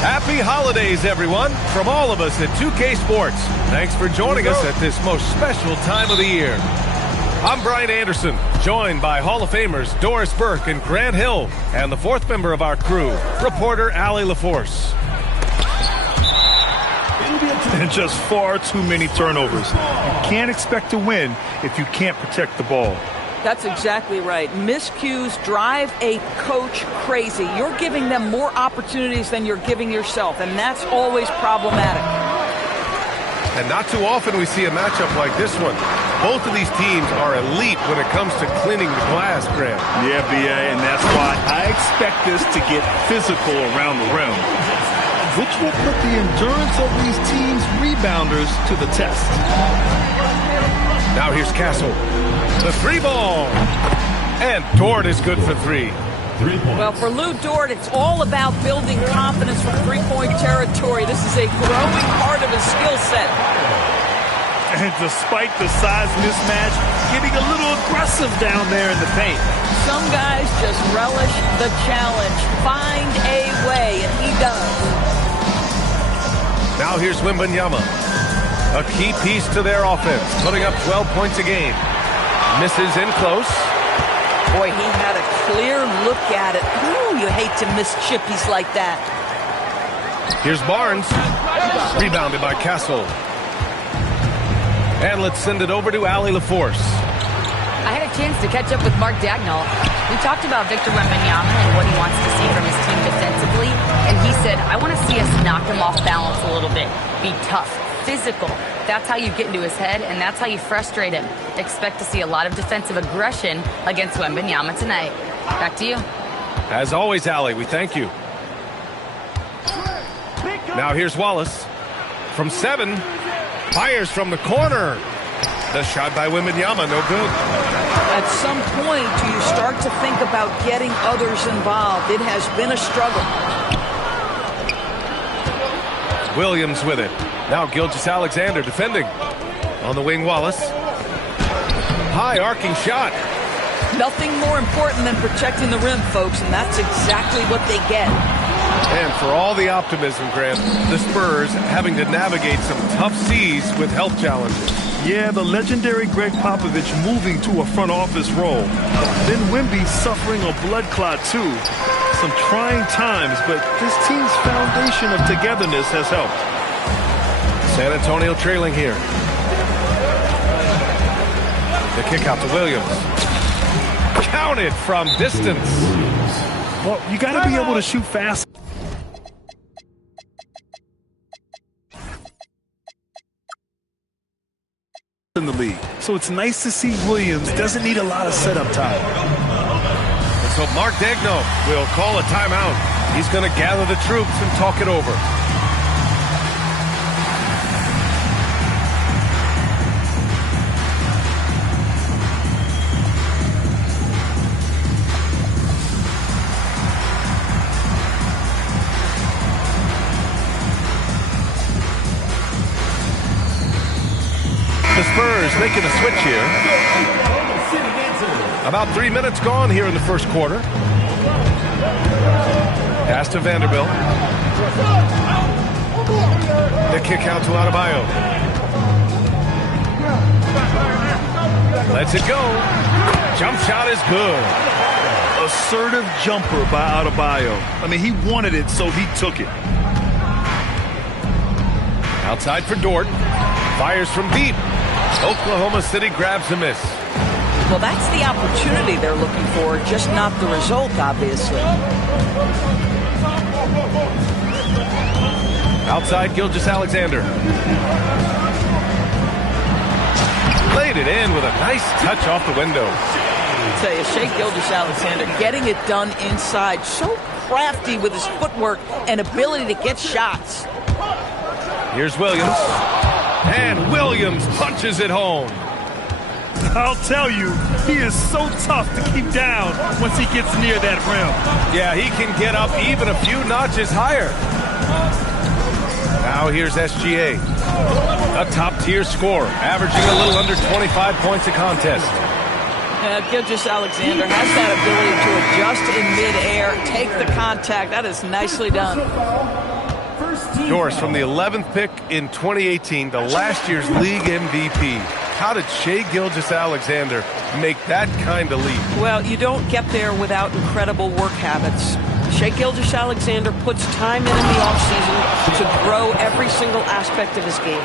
Happy holidays, everyone, from all of us at 2K Sports. Thanks for joining us at this most special time of the year. I'm Brian Anderson, joined by Hall of Famers Doris Burke and Grant Hill, and the fourth member of our crew, reporter Allie LaForce. And just far too many turnovers. You can't expect to win if you can't protect the ball. That's exactly right. Miscues drive a coach crazy. You're giving them more opportunities than you're giving yourself, and that's always problematic. And not too often we see a matchup like this one. Both of these teams are elite when it comes to cleaning the glass, Grant. Yeah, B.A., and that's why I expect this to get physical around the rim, which will put the endurance of these teams' rebounders to the test. Now here's Castle. The three ball. And Dort is good for three. Well, for Lou Dort, it's all about building confidence from three-point territory. This is a growing part of his skill set. And despite the size mismatch, getting a little aggressive down there in the paint. Some guys just relish the challenge. Find a way, and he does. Now here's Wembanyama. A key piece to their offense, putting up 12 points a game. Misses in close. Boy, he had a clear look at it. Ooh, you hate to miss chippies like that. Here's Barnes. Rebounded by Castle. And let's send it over to Allie LaForce. I had a chance to catch up with Mark Dagnall. We talked about Victor Wembanyama and what he wants to see from his team defensively. And he said, I want to see us knock him off balance a little bit. Be tough, physical. That's how you get into his head, and that's how you frustrate him. Expect to see a lot of defensive aggression against Wembanyama tonight. Back to you. As always, Allie, we thank you. Now here's Wallace. From 7, fires from the corner. The shot by Wembanyama, no good. At some point, do you start to think about getting others involved? It has been a struggle. Williams with it. Now Gilgeous-Alexander defending. On the wing, Wallace. High arcing shot. Nothing more important than protecting the rim, folks, and that's exactly what they get. And for all the optimism, Grant, the Spurs having to navigate some tough seas with health challenges. Yeah, the legendary Greg Popovich moving to a front office role. Then Wemby suffering a blood clot, too. Some trying times, but this team's foundation of togetherness has helped. San Antonio trailing here. The kick out to Williams. Counted from distance. Well, you got to be able to shoot fast. In the league. So it's nice to see Williams doesn't need a lot of setup time. And so Mark Daigneault will call a timeout. He's going to gather the troops and talk it over. The Spurs making a switch here. About 3 minutes gone here in the first quarter. Pass to Vanderbilt. The kick out to Adebayo. Lets it go. Jump shot is good. Assertive jumper by Adebayo. I mean, he wanted it, so he took it. Outside for Dort. Fires from deep. Oklahoma City grabs a miss. Well, that's the opportunity they're looking for, just not the result, obviously. Outside, Gilgeous-Alexander. Laid it in with a nice touch off the window. I tell you, Shai Gilgeous-Alexander getting it done inside. So crafty with his footwork and ability to get shots. Here's Williams. And Williams punches it home. I'll tell you, he is so tough to keep down once he gets near that rim. Yeah, he can get up even a few notches higher. Now here's SGA. A top-tier scorer, averaging a little under 25 points a contest. Gilgeous-Alexander has that ability to adjust in midair, take the contact. That is nicely done. Doris, from the 11th pick in 2018 to last year's league MVP, how did Shai Gilgeous-Alexander make that kind of leap? Well, you don't get there without incredible work habits. Shai Gilgeous-Alexander puts time in the offseason to grow every single aspect of his game.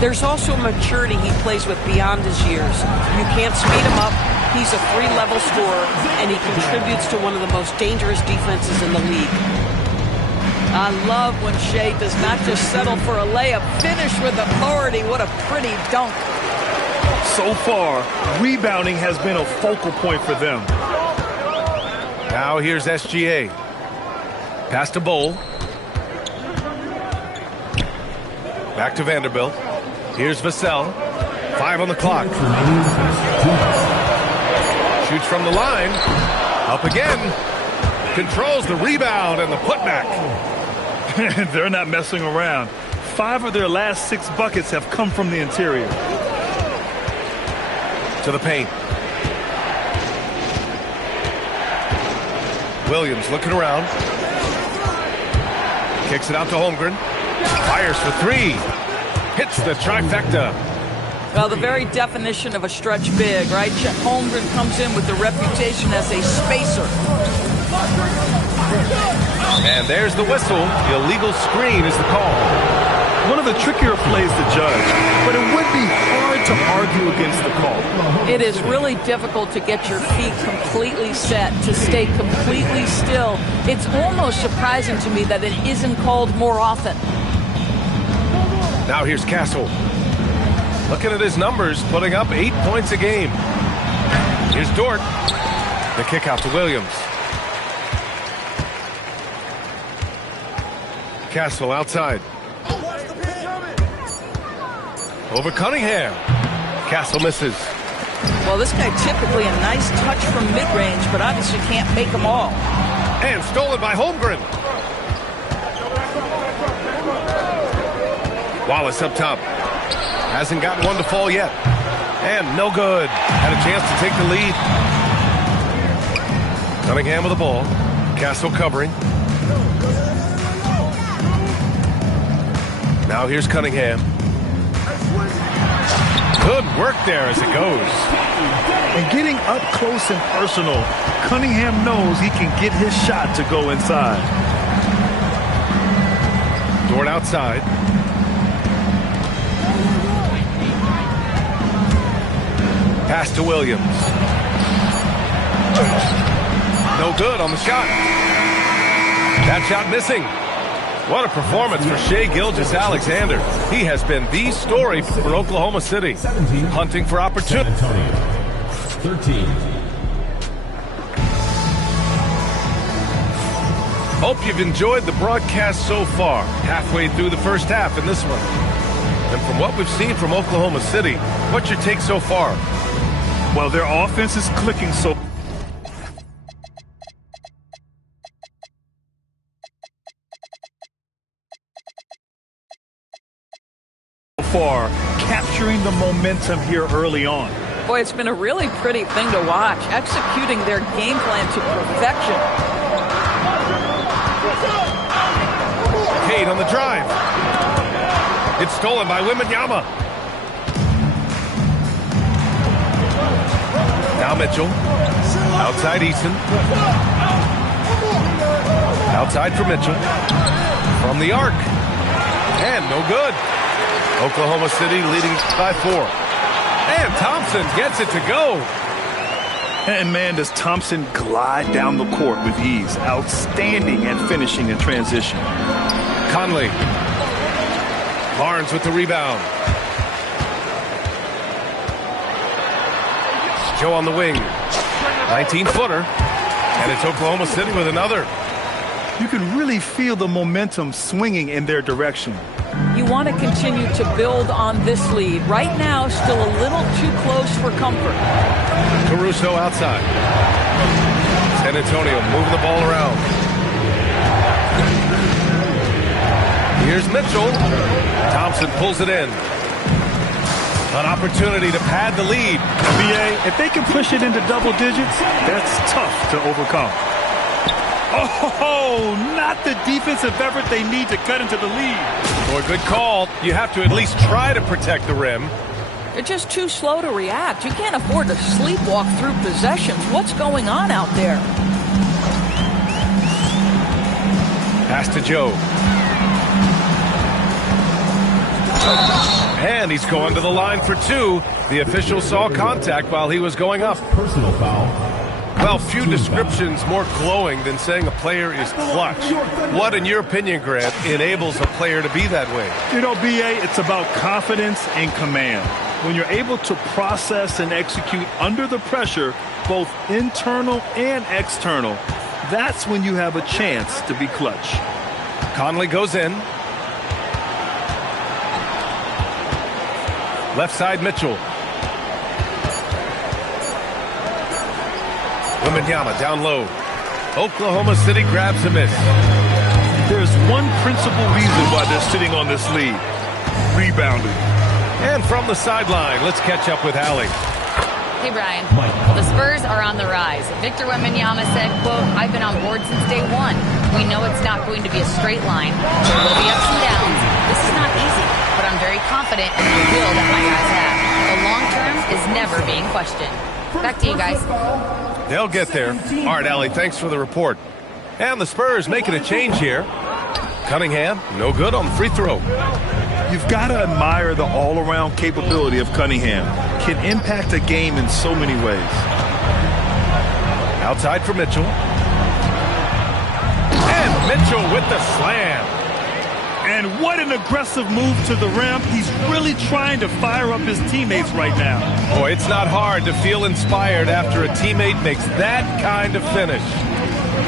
There's also maturity he plays with beyond his years. You can't speed him up. He's a 3-level scorer, and he contributes to one of the most dangerous defenses in the league. I love when Shai does not just settle for a layup, finish with authority. What a pretty dunk. So far, rebounding has been a focal point for them. Now here's SGA. Pass to Bowl. Back to Vanderbilt. Here's Vassell. 5 on the clock. Shoots from the line. Up again. Controls the rebound and the putback. They're not messing around. 5 of their last 6 buckets have come from the interior. To the paint. Williams looking around. Kicks it out to Holmgren. Fires for 3. Hits the trifecta. Well, the very definition of a stretch big, right? Chet Holmgren comes in with the reputation as a spacer. And there's the whistle. The illegal screen is the call. One of the trickier plays to judge, but it would be hard to argue against the call. It is really difficult to get your feet completely set, to stay completely still. It's almost surprising to me that it isn't called more often. Now here's Castle. Looking at his numbers, putting up 8 points a game. Here's Dort. The kick out to Williams. Castle outside. Over Cunningham. Castle misses. Well, this guy typically a nice touch from mid-range, but obviously can't make them all. And stolen by Holmgren. Wallace up top. Hasn't gotten one to fall yet. And no good. Had a chance to take the lead. Cunningham with the ball. Castle covering. Now here's Cunningham. Good work there as it goes. And getting up close and personal, Cunningham knows he can get his shot to go inside. Dort outside. Pass to Williams. No good on the shot. That shot missing. What a performance for Shai Gilgeous-Alexander. He has been the story for Oklahoma City. Hunting for opportunity. 13. Hope you've enjoyed the broadcast so far. Halfway through the first half in this one. And from what we've seen from Oklahoma City, what's your take so far? Well, their offense is clicking so far, capturing the momentum here early on. Boy, it's been a really pretty thing to watch, executing their game plan to perfection. Cade on the drive. It's stolen by Wembanyama. Now Mitchell. Outside Eason. Outside for Mitchell. From the arc. And no good. Oklahoma City leading by 4. And Thompson gets it to go. And man, does Thompson glide down the court with ease. Outstanding at finishing in transition. Conley. Barnes with the rebound. Joe on the wing. 19-footer. And it's Oklahoma City with another. You can really feel the momentum swinging in their direction. You want to continue to build on this lead. Right now, still a little too close for comfort. Caruso outside. San Antonio moving the ball around. Here's Mitchell. Thompson pulls it in. An opportunity to pad the lead. NBA, if they can push it into double digits, that's tough to overcome. Oh, not the defensive effort they need to cut into the lead. Boy, good call. You have to at least try to protect the rim. They're just too slow to react. You can't afford to sleepwalk through possessions. What's going on out there? Pass to Joe. And he's going to the line for two. The official saw contact while he was going up. Personal foul. Well, few descriptions more glowing than saying a player is clutch. What, in your opinion, Grant, enables a player to be that way? You know, B.A., it's about confidence and command. When you're able to process and execute under the pressure, both internal and external, that's when you have a chance to be clutch. Conley goes in. Left side, Mitchell. Wembanyama down low. Oklahoma City grabs a miss. There's one principal reason why they're sitting on this lead. Rebounding. And from the sideline, let's catch up with Allie. Hey, Brian. Well, the Spurs are on the rise. Victor Wembanyama said, quote, "I've been on board since day one. We know it's not going to be a straight line. There will be ups and downs. This is not easy, but I'm very confident in the will that my guys have. The long term is never being questioned." Back to you guys. They'll get there. All right, Allie, thanks for the report. And the Spurs making a change here. Cunningham, no good on the free throw. You've got to admire the all-around capability of Cunningham. Can impact a game in so many ways. Outside for Mitchell. And Mitchell with the slam. And what an aggressive move to the rim. He's really trying to fire up his teammates right now. Boy, it's not hard to feel inspired after a teammate makes that kind of finish.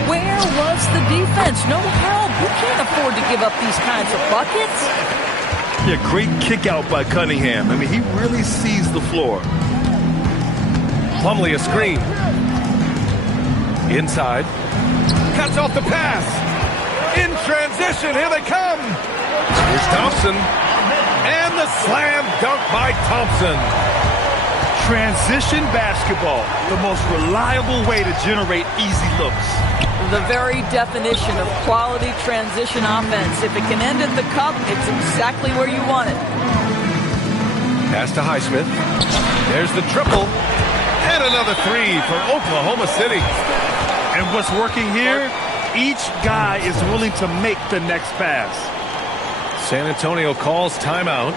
Where was the defense? No help. You can't afford to give up these kinds of buckets. Yeah, great kick out by Cunningham. I mean, he really sees the floor. Plumlee a screen. Inside. Cuts off the pass. In transition, here they come. Here's Thompson. And the slam dunk by Thompson. Transition basketball, the most reliable way to generate easy looks. The very definition of quality transition offense. If it can end at the cup, it's exactly where you want it. Pass to Highsmith. There's the triple. And another three for Oklahoma City. And what's working here? Each guy is willing to make the next pass. San Antonio calls timeout.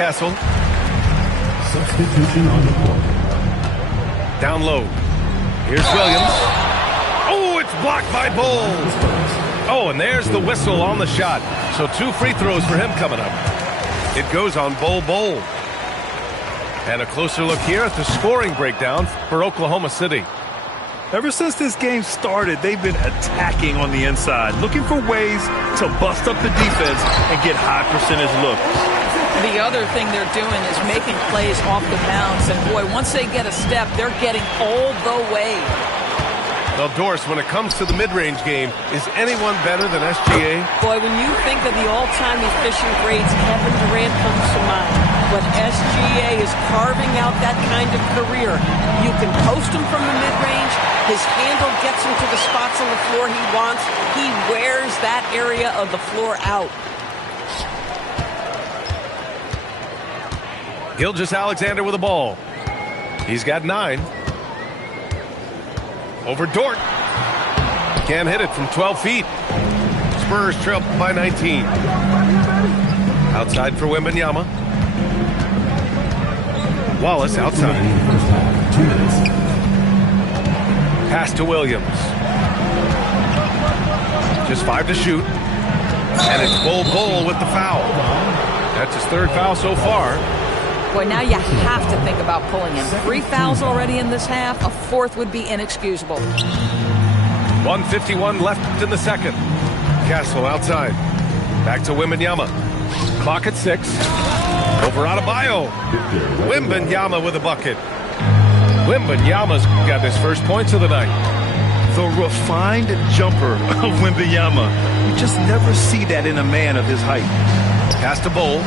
Castle. Substitution on the court. Down low. Here's Williams. Oh, it's blocked by Bowles. Oh, and there's the whistle on the shot. So 2 free throws for him coming up. It goes on Bol. And a closer look here at the scoring breakdown for Oklahoma City. Ever since this game started, they've been attacking on the inside, looking for ways to bust up the defense and get high percentage looks. The other thing they're doing is making plays off the bounce. And, boy, once they get a step, they're getting all the way. Well, Doris, when it comes to the mid-range game, is anyone better than SGA? Boy, when you think of the all-time efficient grades, Kevin Durant comes to mind. But SGA is carving out that kind of career. You can post him from the mid-range. His handle gets him to the spots on the floor he wants. He wears that area of the floor out. Gilgeous-Alexander with the ball. He's got 9. Over Dort. Can't hit it from 12 feet. Spurs trail by 19. Outside for Wembanyama. Wallace outside. Pass to Williams. Just 5 to shoot. And it's Bol with the foul. That's his 3rd foul so far. Boy, now you have to think about pulling him. 3 fouls already in this half. A 4th would be inexcusable. 1:51 left in the second. Castle outside. Back to Wembanyama. Clock at 6. Over Adebayo. Wembanyama with a bucket. Wembanyama's got his first points of the night. The refined jumper of Wembanyama. You just never see that in a man of his height. Pass to Bol.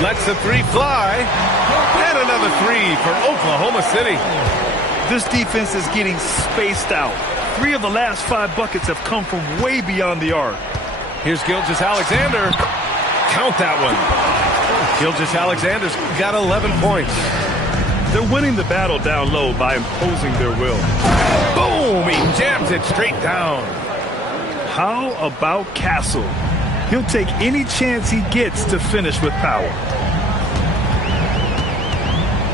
Lets the 3 fly. And another 3 for Oklahoma City. This defense is getting spaced out. 3 of the last 5 buckets have come from way beyond the arc. Here's Gilgeous-Alexander. Count that one. Gilgeous-Alexander's got 11 points. They're winning the battle down low by imposing their will. Boom! He jams it straight down. How about Castle? He'll take any chance he gets to finish with power.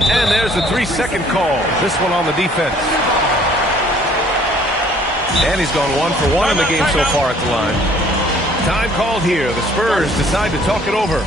And there's a 3-second call. This one on the defense. And he's gone 1 for 1 in the game so far at the line. Time called here. The Spurs decide to talk it over.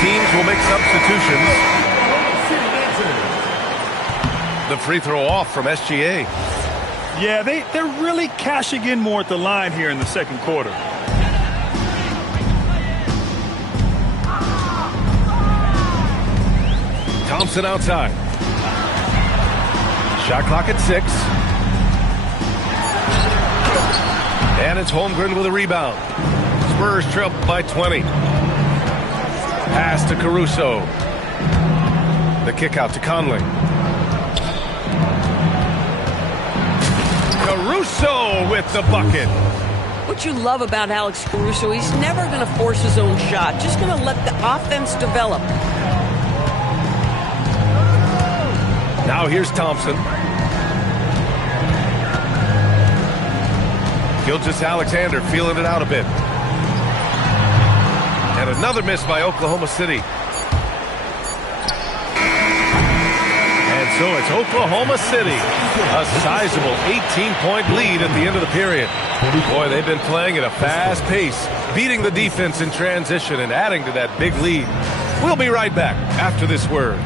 Teams will make substitutions. The free throw off from SGA. Yeah, they're really cashing in more at the line here in the second quarter. Thompson outside. Shot clock at 6. And it's Holmgren with a rebound. Spurs trail by 20. Pass to Caruso. The kick out to Conley. Caruso with the bucket. What you love about Alex Caruso, he's never going to force his own shot. Just going to let the offense develop. Now here's Thompson. Gilgeous-Alexander feeling it out a bit. And another miss by Oklahoma City. And And so it's Oklahoma City. A sizable 18-point lead at the end of the period. Boy, they've been playing at a fast pace, beating the defense in transition and adding to that big lead. We'll be right back after this word.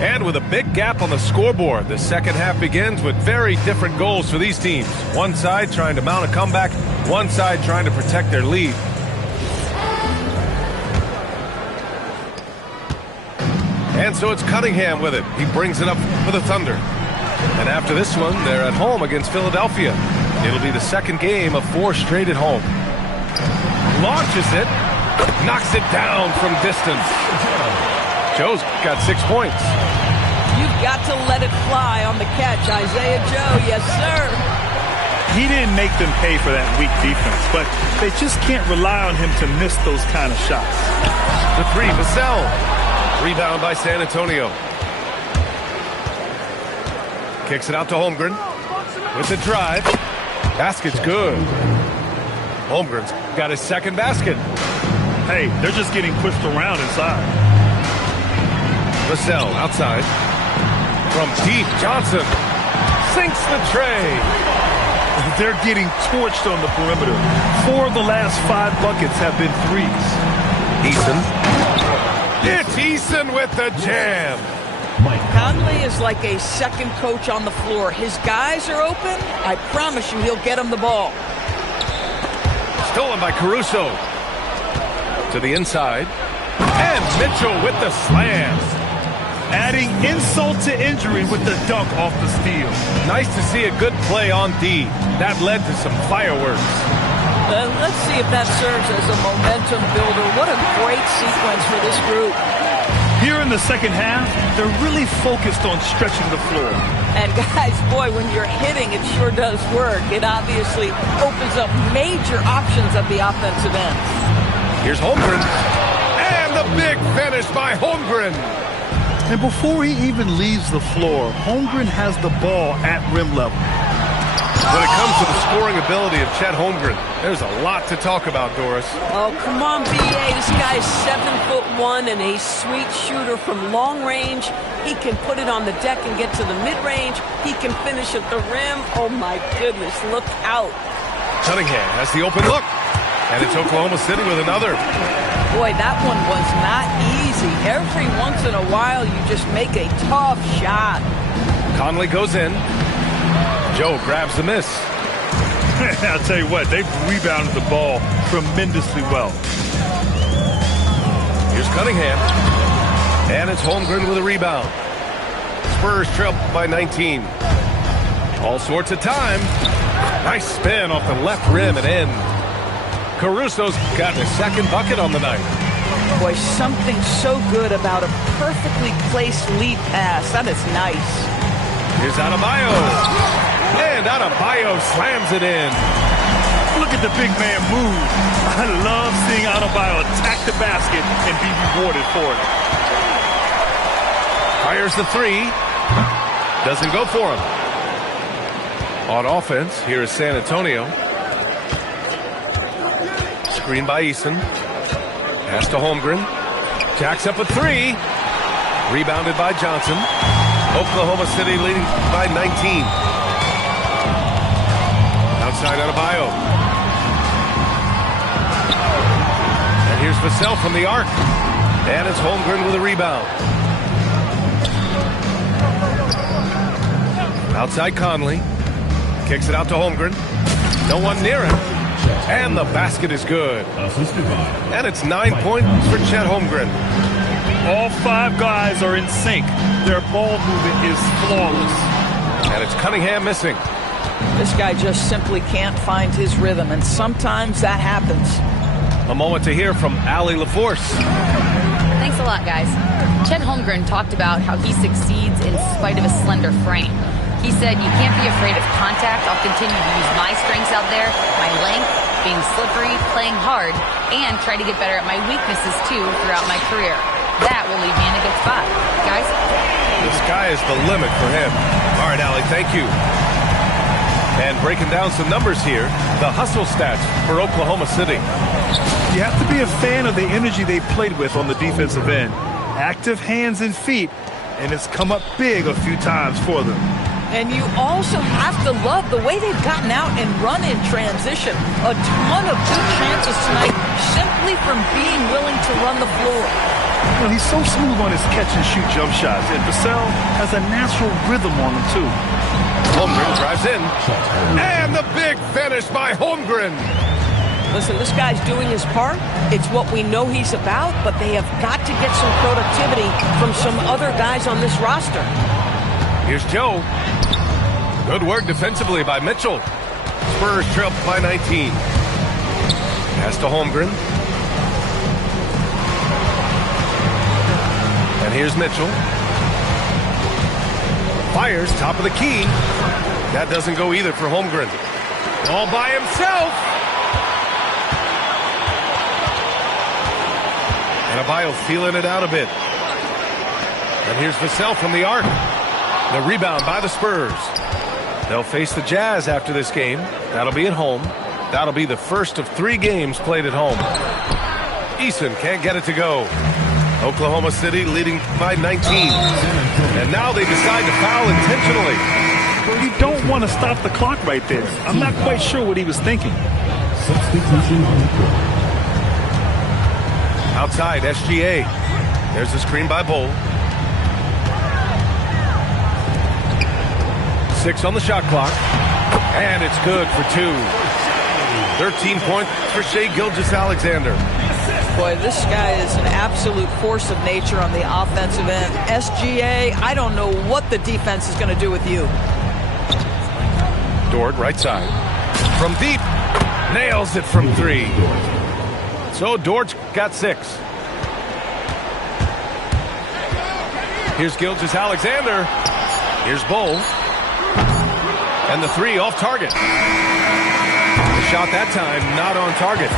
And with a big gap on the scoreboard, the second half begins with very different goals for these teams. One side trying to mount a comeback, one side trying to protect their lead. And so it's Cunningham with it. He brings it up for the Thunder. And after this one, they're at home against Philadelphia. It'll be the second game of 4 straight at home. Launches it, knocks it down from distance. Joe's got 6 points. You've got to let it fly on the catch, Isaiah Joe. Yes, sir. He didn't make them pay for that weak defense, but they just can't rely on him to miss those kind of shots. The 3, Vassell. Rebound by San Antonio. Kicks it out to Holmgren. With the drive. Basket's good. Holmgren's got his second basket. Hey, they're just getting pushed around inside. Vassell outside. From deep, Johnson sinks the tray. They're getting torched on the perimeter. 4 of the last 5 buckets have been threes. Eason. It's Eason with the jam. Conley is like a second coach on the floor. His guys are open. I promise you he'll get them the ball. Stolen by Caruso. To the inside. And Mitchell with the slam. Adding insult to injury with the dunk off the steal. Nice to see a good play on D. That led to some fireworks. Let's see if that serves as a momentum builder. What a great sequence for this group. Here in the second half, they're really focused on stretching the floor. And guys, boy, when you're hitting, it sure does work. It obviously opens up major options at the offensive end. Here's Holmgren. And the big finish by Holmgren. And before he even leaves the floor, Holmgren has the ball at rim level. When it comes to the scoring ability of Chet Holmgren, there's a lot to talk about, Doris. Oh, come on, B.A. This guy's 7'1" and a sweet shooter from long range. He can put it on the deck and get to the mid-range. He can finish at the rim. Oh, my goodness, look out. Cunningham has the open look. And it's Oklahoma City with another. Boy, that one was not easy. Every once in a while, you just make a tough shot. Conley goes in. Joe grabs the miss. I'll tell you what, they've rebounded the ball tremendously well. Here's Cunningham. And it's Holmgren with a rebound. Spurs trail by 19. All sorts of time. Nice spin off the left rim and in. Caruso's got his second bucket on the night. Boy, something so good about a perfectly placed lead pass. That is nice. Here's Adebayo. And Adebayo slams it in. Look at the big man move. I love seeing Adebayo attack the basket and be rewarded for it. Fires the 3. Doesn't go for him. On offense, here is San Antonio. Screen by Eason. Pass to Holmgren. Jacks up a 3. Rebounded by Johnson. Oklahoma City leading by 19. Outside Adebayo. And here's Vassell from the arc. And it's Holmgren with a rebound. Outside Conley. Kicks it out to Holmgren. No one near him. And the basket is good. And it's 9 points for Chet Holmgren. All 5 guys are in sync. Their ball movement is flawless. And it's Cunningham missing. This guy just simply can't find his rhythm, and sometimes that happens. A moment to hear from Allie LaForce. Thanks a lot, guys. Chet Holmgren talked about how he succeeds in spite of a slender frame. He said, you can't be afraid of contact. I'll continue to use my strengths out there, my length, being slippery, playing hard, and try to get better at my weaknesses, too, throughout my career. That will leave me in a good spot. Guys? The sky is the limit for him. All right, Allie, thank you. And breaking down some numbers here, the hustle stats for Oklahoma City. You have to be a fan of the energy they played with on the defensive end. Active hands and feet, and it's come up big a few times for them. And you also have to love the way they've gotten out and run in transition. A ton of good chances tonight simply from being willing to run the floor. You know, he's so smooth on his catch-and-shoot jump shots, and Vassell has a natural rhythm on him, too. Holmgren drives in. And the big finish by Holmgren. Listen, this guy's doing his part. It's what we know he's about, but they have got to get some productivity from some other guys on this roster. Here's Joe. Good work defensively by Mitchell. Spurs trail by 19. Pass to Holmgren. And here's Mitchell. Fires, top of the key. That doesn't go either for Holmgren. All by himself. And Adebayo feeling it out a bit. And here's Vassell from the arc. The rebound by the Spurs. They'll face the Jazz after this game. That'll be at home. That'll be the first of 3 games played at home. Eason can't get it to go. Oklahoma City leading by 19. And now they decide to foul intentionally. Well, you don't want to stop the clock right there. I'm not quite sure what he was thinking. Substitution on the court. Outside, SGA. There's the screen by Bull. 6 on the shot clock. And it's good for 2. 13 points for Shai Gilgeous-Alexander. Boy, this guy is an absolute force of nature on the offensive end. SGA, I don't know what the defense is going to do with you. Dort, right side. From deep. Nails it from 3. So Dort's got 6. Here's Gilgeous-Alexander. Here's Bull. And the 3 off target. The shot that time not on target.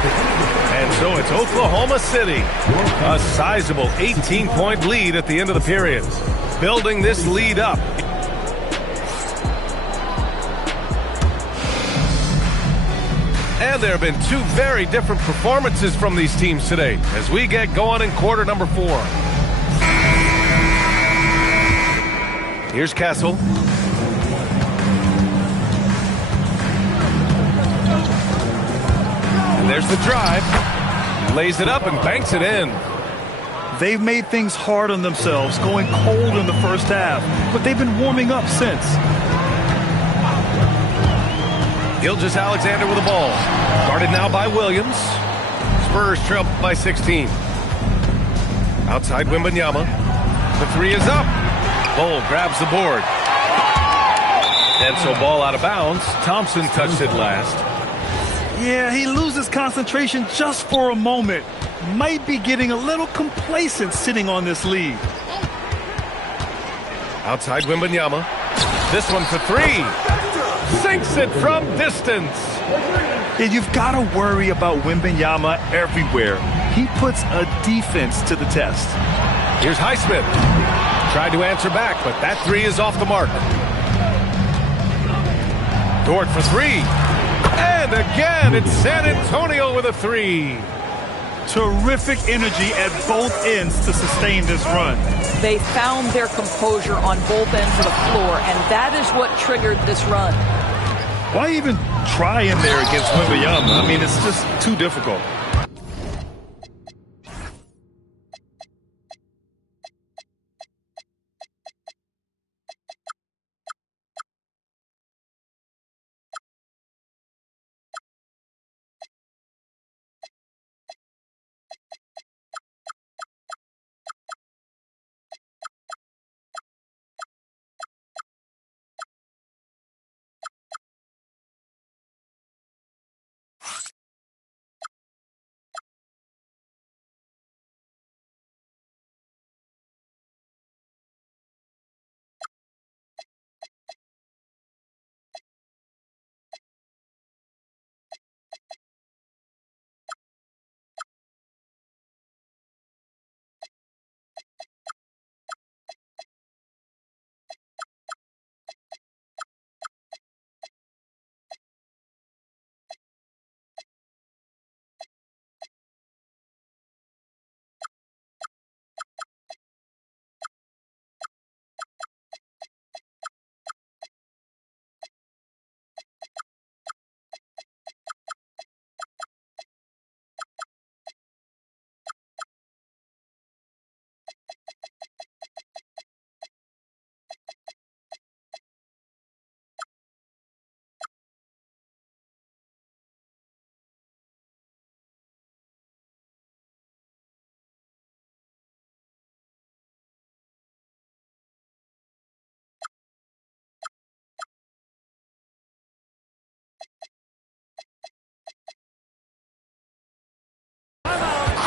And so it's Oklahoma City. A sizable 18-point lead at the end of the period. Building this lead up. And there have been 2 very different performances from these teams today as we get going in quarter number 4. Here's Kessel. And there's the drive. Lays it up and banks it in. They've made things hard on themselves, going cold in the first half, but they've been warming up since. Gilgeous-Alexander with the ball. Guarded now by Williams. Spurs trail by 16. Outside Wembanyama. The 3 is up. Bull grabs the board. And so ball out of bounds. Thompson touched it last. Yeah, he loses concentration just for a moment. Might be getting a little complacent sitting on this lead. Outside Wembanyama. This one for 3. Sinks it from distance. Yeah, you've got to worry about Wembanyama everywhere. He puts a defense to the test. Here's Highsmith. Tried to answer back, but that 3 is off the mark. Dort for 3. And again, it's San Antonio with a 3. Terrific energy at both ends to sustain this run. They found their composure on both ends of the floor, and that is what triggered this run. Why even try in there against Wembanyama? I mean, it's just too difficult.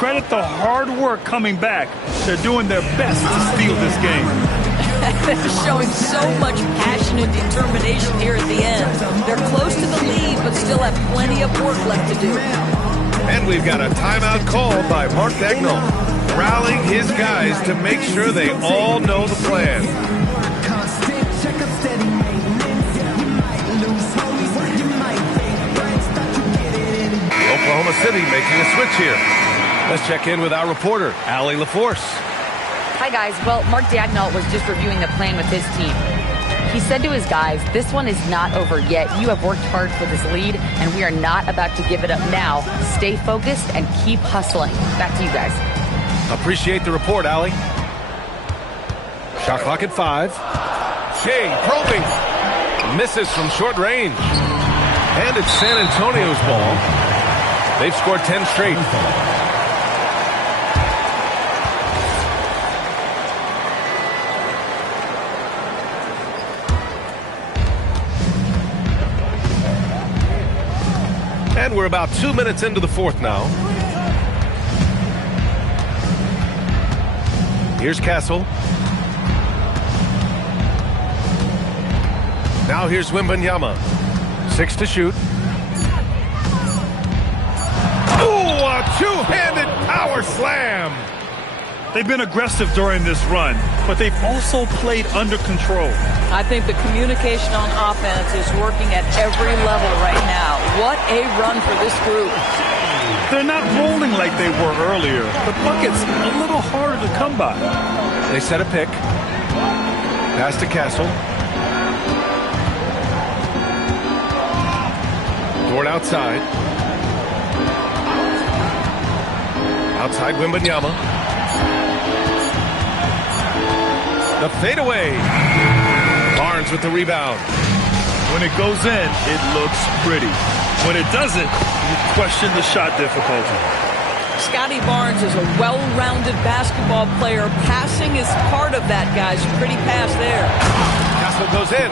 credit the hard work coming back. They're doing their best to steal this game. They're showing so much passion and determination here at the end. They're close to the lead, but still have plenty of work left to do. And we've got a timeout called by Mark Daigneault, rallying his guys to make sure they all know the plan. Oklahoma City making a switch here. Let's check in with our reporter, Allie LaForce. Hi, guys. Well, Mark Daigneault was just reviewing the plan with his team. He said to his guys, this one is not over yet. You have worked hard for this lead, and we are not about to give it up now. Stay focused and keep hustling. Back to you guys. Appreciate the report, Allie. Shot clock at 5. Shea probing. Misses from short range. And it's San Antonio's ball. They've scored 10 straight. And we're about 2 minutes into the fourth now. Here's Castle. Now here's Wembanyama. 6 to shoot. Ooh, a two-handed power slam. They've been aggressive during this run, but they've also played under control. I think the communication on offense is working at every level right now. What a run for this group. They're not rolling like they were earlier. The bucket's a little harder to come by. They set a pick. Pass to Castle. Dort outside. Outside Wembanyama. The fadeaway. Barnes with the rebound. When it goes in, it looks pretty. When it doesn't, you question the shot difficulty. Scotty Barnes is a well-rounded basketball player. Passing is part of that, guys. Pretty pass there. Castle goes in.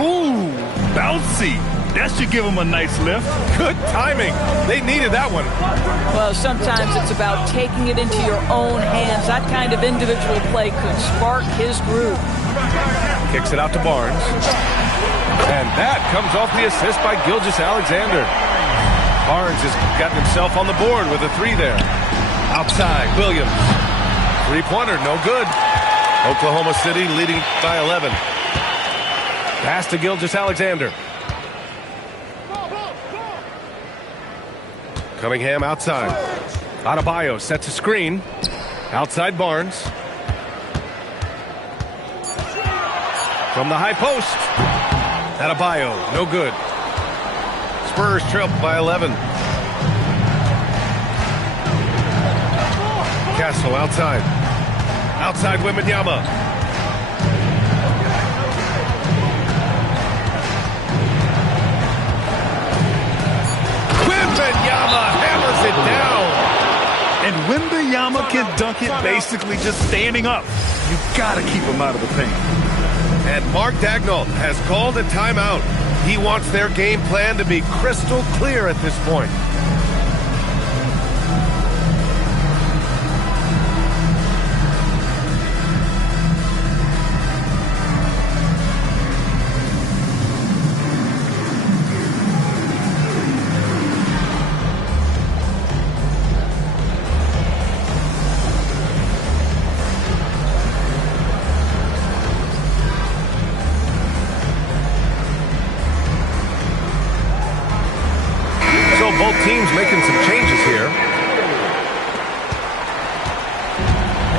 Ooh, bouncy. That should give him a nice lift. Good timing. They needed that one. Well, sometimes it's about taking it into your own hands. That kind of individual play could spark his groove. Kicks it out to Barnes. And that comes off the assist by Gilgeous-Alexander. Barnes has gotten himself on the board with a 3 there. Outside, Williams. Three-pointer, no good. Oklahoma City leading by 11. Pass to Gilgeous-Alexander. Cunningham outside. Adebayo sets a screen. Outside Barnes. From the high post. Adebayo, no good. Spurs trail by 11. Castle outside. Outside Wembanyama. Wembanyama hammers it down. And Wembanyama can dunk it basically just standing up. You gotta keep him out of the paint. And Mark Daigneault has called a timeout. He wants their game plan to be crystal clear at this point. Both teams making some changes here.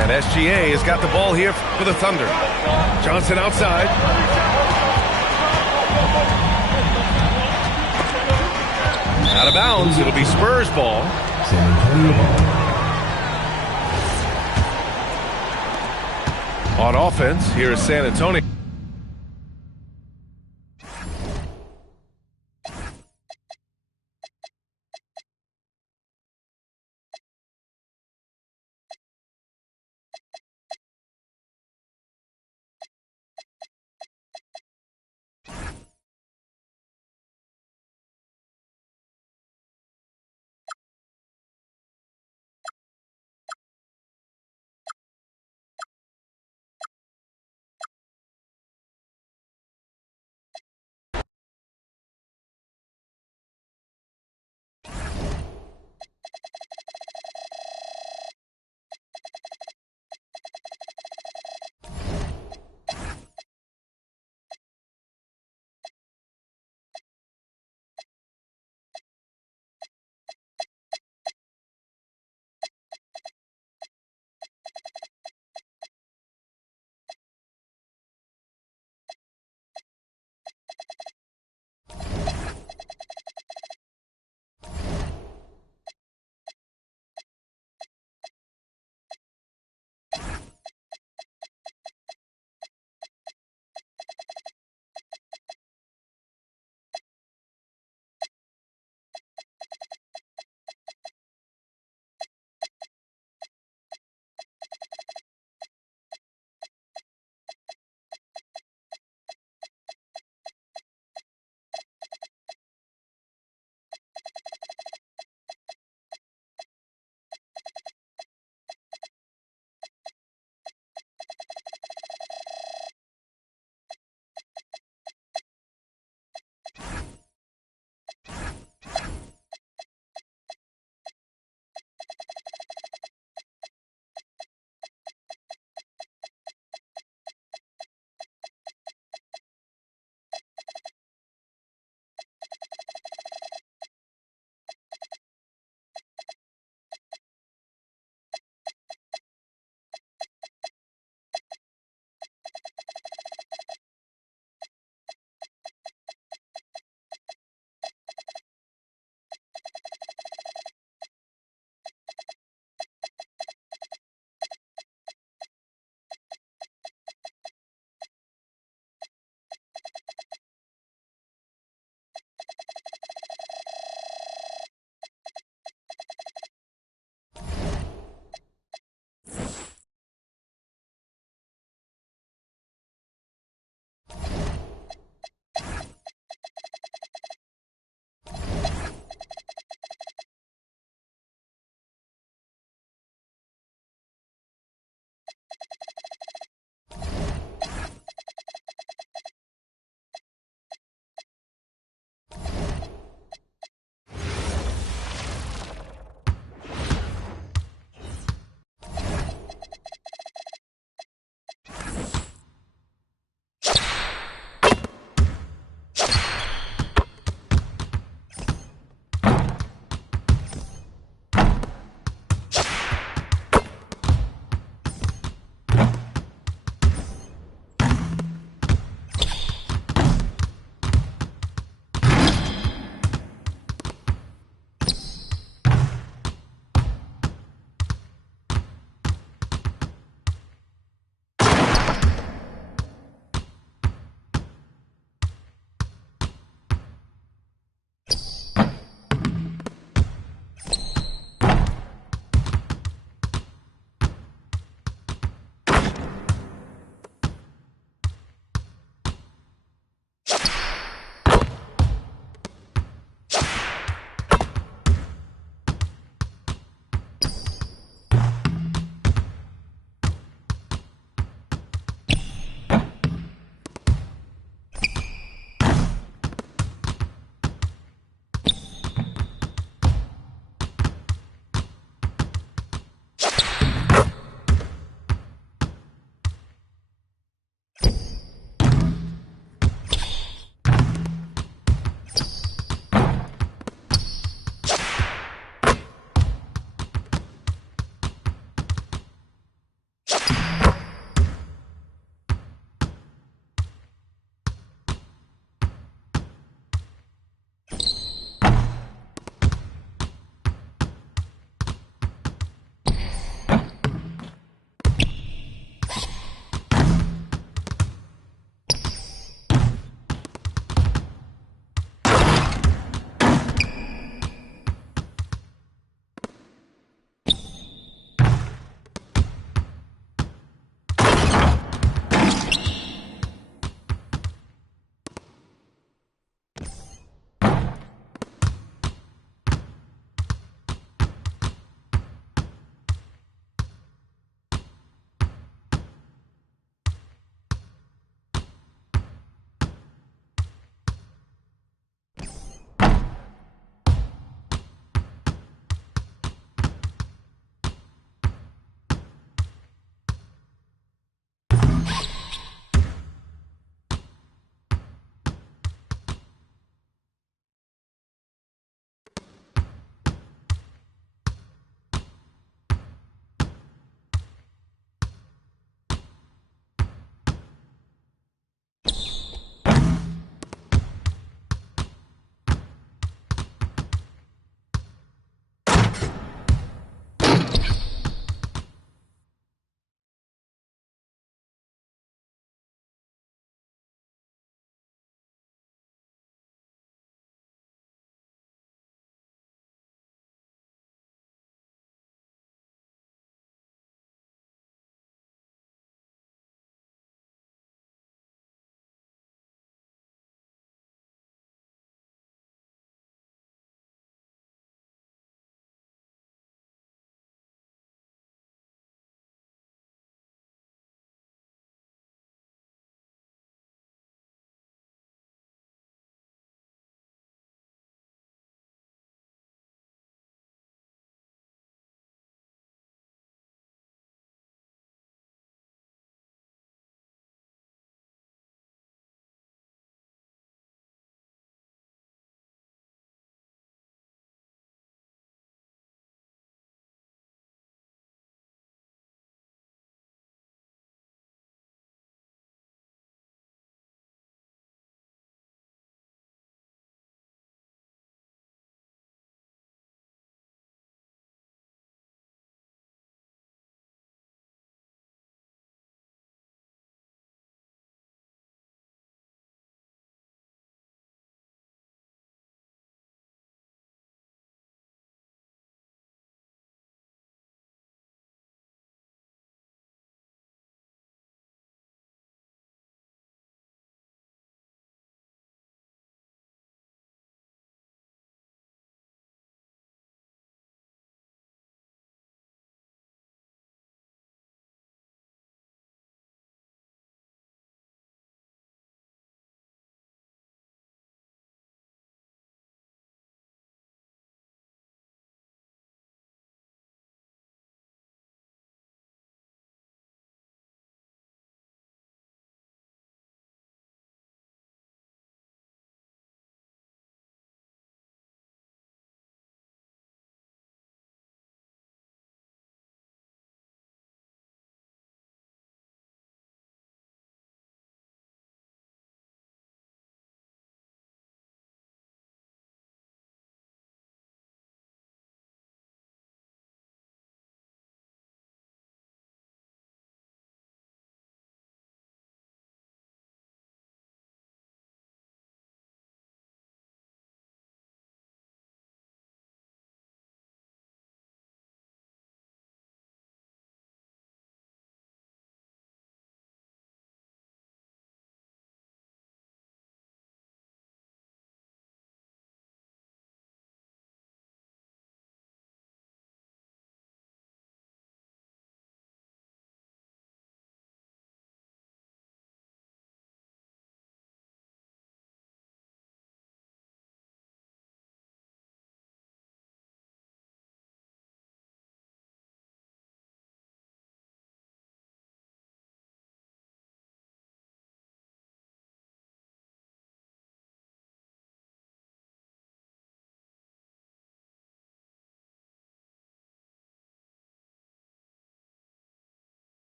And SGA has got the ball here for the Thunder. Johnson outside. Out of bounds. It'll be Spurs ball. On offense, here is San Antonio.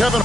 Kevin.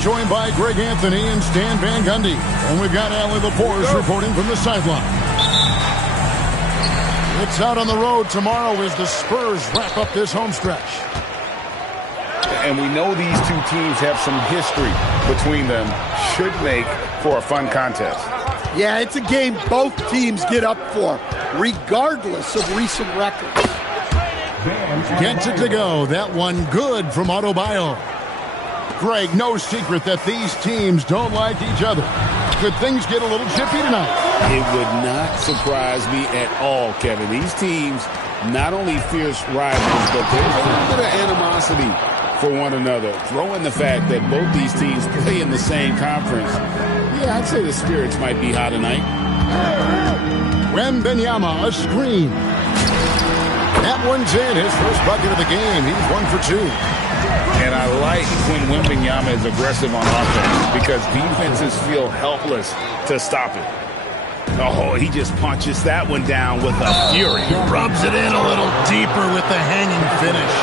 Joined by Greg Anthony and Stan Van Gundy. And we've got Allie LaForce reporting from the sideline. It's out on the road tomorrow as the Spurs wrap up this home stretch. And we know these two teams have some history between them. Should make for a fun contest. Yeah, it's a game both teams get up for, regardless of recent records. Gets it to go. That one good from Adebayo. Greg, no secret that these teams don't like each other. Could things get a little chippy tonight? It would not surprise me at all, Kevin. These teams, not only fierce rivals, but there's a little bit of animosity for one another. Throw in the fact that both these teams play in the same conference. Yeah, I'd say the spirits might be high tonight. Wembanyama, a screen. That one's in. His first bucket of the game. He's 1 for 2. And I like when Wembanyama is aggressive on offense because defenses feel helpless to stop it. Oh, he just punches that one down with a fury. He rubs it in a little deeper with the hanging finish.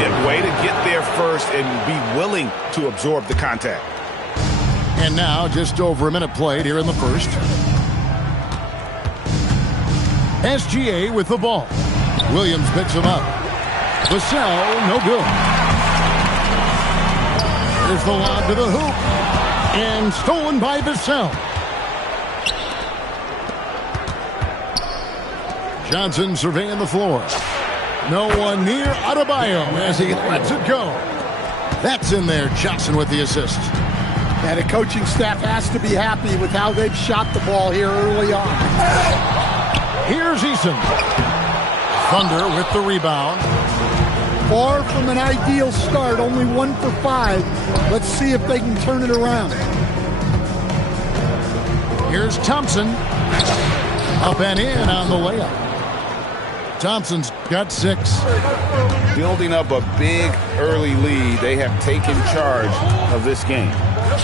Yeah, way to get there first and be willing to absorb the contact. And now just over a minute played here in the first. SGA with the ball. Williams picks him up. Vassell, no good. Here's the lob to the hoop. And stolen by Vassell. Johnson surveying the floor. No one near Adebayo as he lets it go. That's in there. Johnson with the assist. And the coaching staff has to be happy with how they've shot the ball here early on. Here's Eason. Thunder with the rebound. Far from an ideal start, only 1 for 5. Let's see if they can turn it around. Here's Thompson. Up and in on the layup. Thompson's got 6. Building up a big early lead, they have taken charge of this game.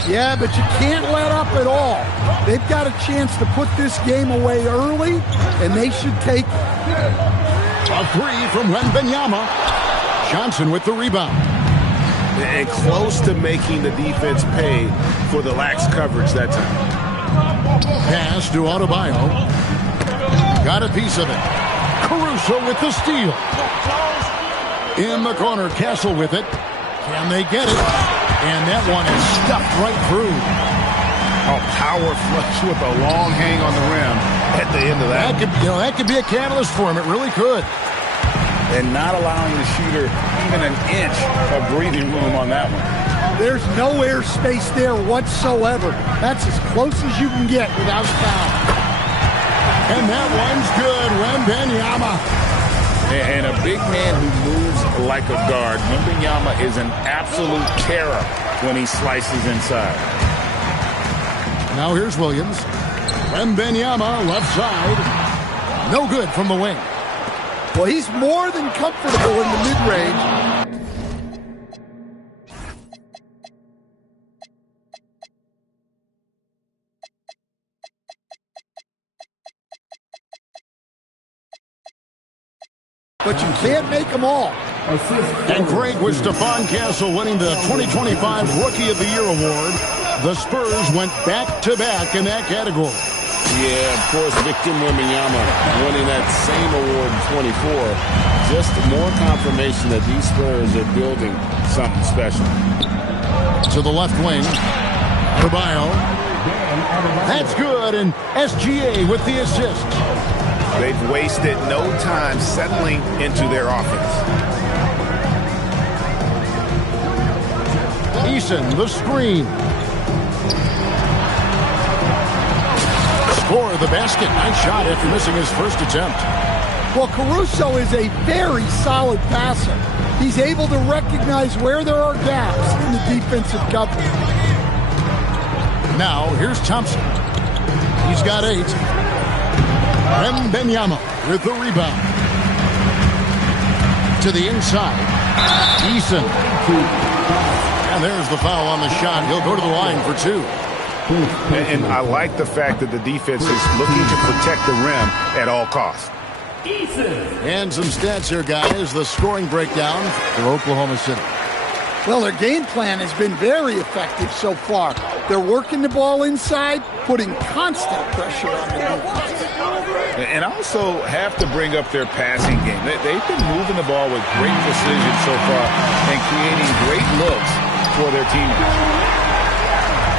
Yeah, but you can't let up at all. They've got a chance to put this game away early, and they should take it. A 3 from Wembanyama. Johnson with the rebound. And close to making the defense pay for the lax coverage that time. Pass to Adebayo. Got a piece of it. Caruso with the steal. In the corner, Castle with it. Can they get it? And that one is stuffed right through. A power flush with a long hang on the rim at the end of that. That could be a catalyst for him. It really could. And not allowing the shooter even an inch of breathing room on that one. There's no air space there whatsoever. That's as close as you can get without foul. And that one's good. Wembanyama. And a big man who moves like a guard. Wembanyama is an absolute terror when he slices inside. Now here's Williams. Wembanyama left side. No good from the wing. Well, he's more than comfortable in the mid-range. But you can't make them all. And Greg, with Stephon Castle winning the 2025 Rookie of the Year award, the Spurs went back-to-back in that category. Yeah, of course, Victor Wembanyama winning that same award in 24. Just more confirmation that these Spurs are building something special. To the left wing, Adebayo. That's good, and SGA with the assist. They've wasted no time settling into their offense. Eason, the screen. Score the basket. Nice shot after missing his first attempt. Well, Caruso is a very solid passer. He's able to recognize where there are gaps in the defensive coverage. Now, here's Thompson. He's got 8. Wembanyama with the rebound. To the inside. Eason. And there's the foul on the shot. He'll go to the line for 2. And I like the fact that the defense is looking to protect the rim at all costs. And some stats here, guys. The scoring breakdown for Oklahoma City. Well, their game plan has been very effective so far. They're working the ball inside, putting constant pressure on the defense. And also have to bring up their passing game. They've been moving the ball with great precision so far and creating great looks for their teammates.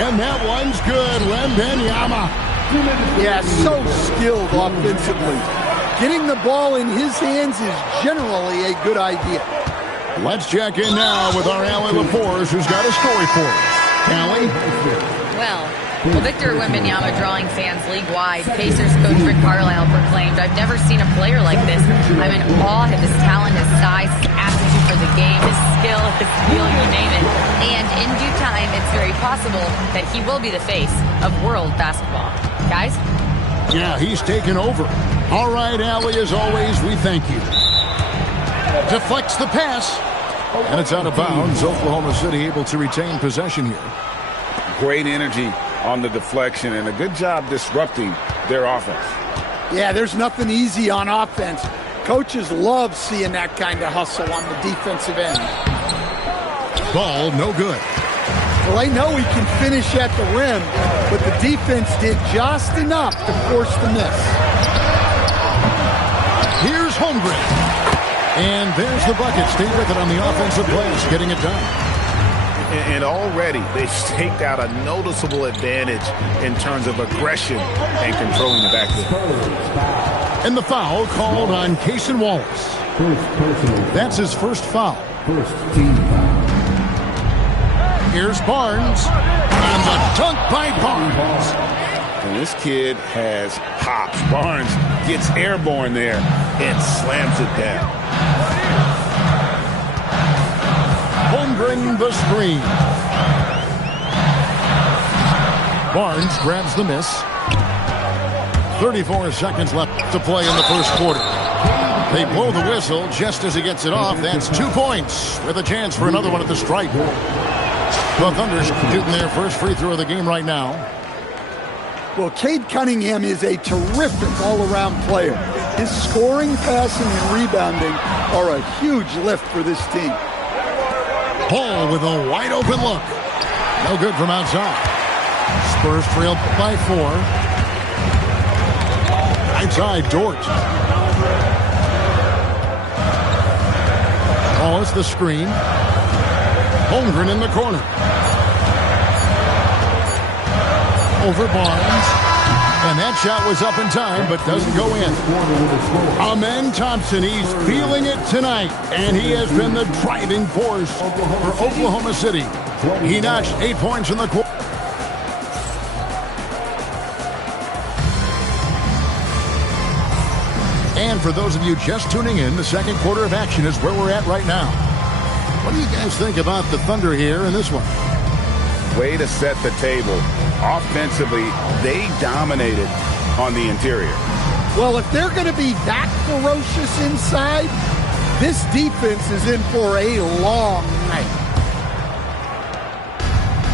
And that one's good. Wembanyama. Yeah, so skilled offensively. Getting the ball in his hands is generally a good idea. Let's check in now with our Allie LaForce, who's got a story for us. Allie? Well, Victor Wembanyama drawing fans league-wide. Pacers coach Rick Carlisle proclaimed, "I've never seen a player like this. I'm in awe of his talent, his size, his aptitude for the game, his skill, his feel, you name it. And in due time, it's very possible that he will be the face of world basketball." Guys? Yeah, he's taken over. All right, Allie, as always, we thank you. Deflects the pass. And it's out of bounds. Oklahoma City able to retain possession here. Great energy on the deflection and a good job disrupting their offense. Yeah, there's nothing easy on offense. Coaches love seeing that kind of hustle on the defensive end. Ball no good. Well, they know he can finish at the rim, but the defense did just enough to force the miss. Here's Holmgren. And there's the bucket. Stay with it on the offensive plays, getting it done. And already they've staked out a noticeable advantage in terms of aggression and controlling the backcourt. And the foul called on Cason Wallace. That's his first foul. First team foul. Here's Barnes. And the dunk by Barnes. And this kid has hops. Barnes gets airborne there and slams it down. Holmgren the screen. Barnes grabs the miss. 34 seconds left to play in the first quarter. They blow the whistle just as he gets it off. That's 2 points with a chance for another one at the stripe. The Thunder shooting their first free throw of the game right now. Well, Cade Cunningham is a terrific all-around player. His scoring, passing, and rebounding are a huge lift for this team. Paul with a wide-open look. No good from outside. Spurs trail by 4. Outside, Dort. Wallace the screen. Holmgren in the corner. Over Barnes. And that shot was up in time, but doesn't go in. Amen Thompson, he's feeling it tonight. And he has been the driving force for Oklahoma City. He notched 8 points in the quarter. And for those of you just tuning in, the second quarter of action is where we're at right now. What do you guys think about the Thunder here in this one? Way to set the table. Offensively, they dominated on the interior. Well, if they're going to be that ferocious inside, this defense is in for a long night.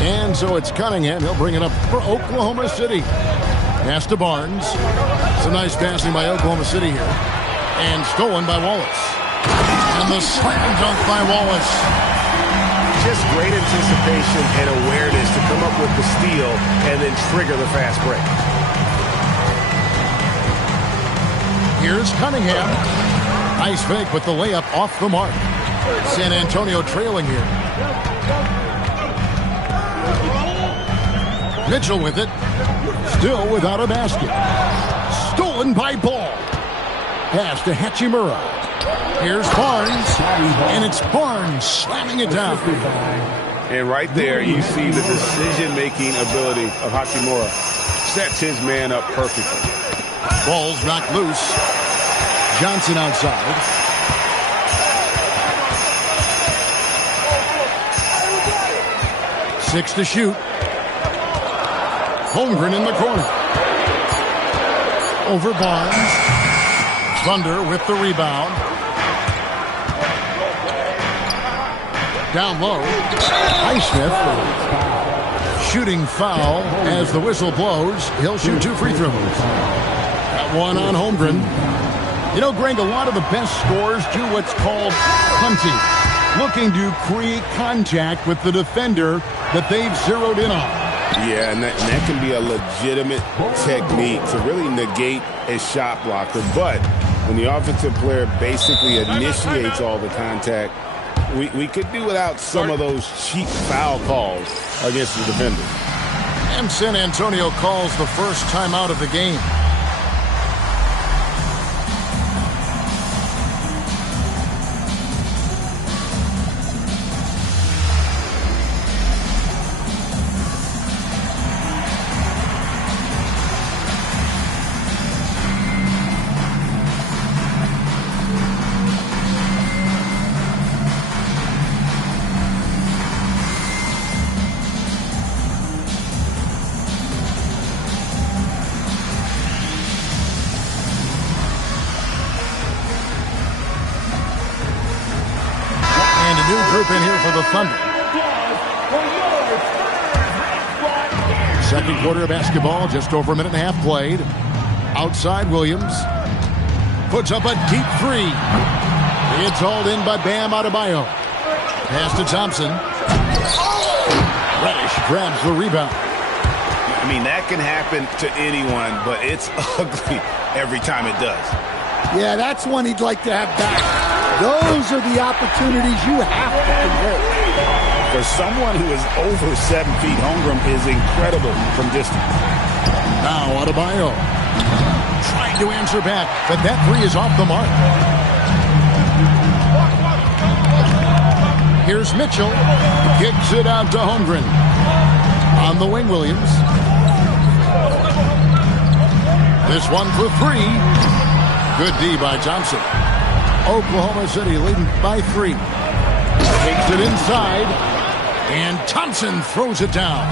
And so it's Cunningham. He'll bring it up for Oklahoma City. Pass to Barnes. Some nice passing by Oklahoma City here. And stolen by Wallace. And the slam dunk by Wallace. Just great anticipation and awareness to come up with the steal and then trigger the fast break. Here's Cunningham. Nice fake, but the layup off the mark. San Antonio trailing here. Mitchell with it. Still without a basket. Stolen by Ball. Pass to Hachimura. Here's Barnes. And it's Barnes slamming it down. And right there, you see the decision-making ability of Hachimura. Sets his man up perfectly. Ball's knocked loose. Johnson outside. Six to shoot. Holmgren in the corner. Over Barnes. Thunder with the rebound. Down low. Highsmith. Shooting foul as the whistle blows. He'll shoot 2 free throws. That one on Holmgren. You know, Greg, a lot of the best scorers do what's called punting. Looking to create contact with the defender that they've zeroed in on. Yeah, and that can be a legitimate technique to really negate a shot blocker. But when the offensive player basically initiates all the contact, we could do without some of those cheap foul calls against the defender. And San Antonio calls the first timeout of the game. In here for the Thunder. Second quarter of basketball, just over a minute and a half played. Outside Williams. Puts up a deep three. It's hauled in by Bam Adebayo. Pass to Thompson. Reddish grabs the rebound. I mean, that can happen to anyone, but it's ugly every time it does. Yeah, that's one he'd like to have back. Those are the opportunities you have to convert. For someone who is over 7 feet, Holmgren is incredible from distance. Now Adebayo trying to answer back, but that three is off the mark. Here's Mitchell. Kicks it out to Holmgren. On the wing, Williams. This one for 3. Good D by Thompson. Oklahoma City leading by 3. Takes it inside. And Thompson throws it down.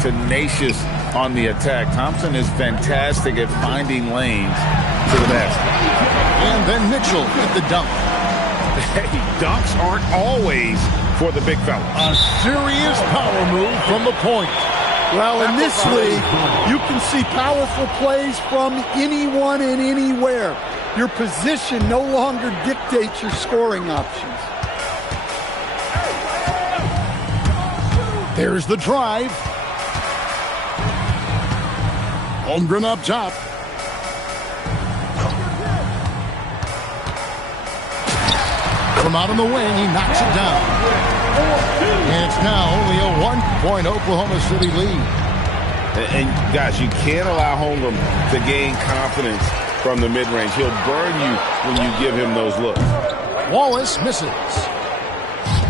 Tenacious on the attack. Thompson is fantastic at finding lanes to the basket. And then Mitchell with the dunk. Hey, dunks aren't always for the big fella. A serious power move from the point. Well, in this league, you can see powerful plays from anyone and anywhere. Your position no longer dictates your scoring options. There's the drive. Holmgren up top. From out on the wing, he knocks it down. And it's now only a 1-point Oklahoma City lead. And guys, you can't allow Holmgren to gain confidence from the mid-range. He'll burn you when you give him those looks. Wallace misses.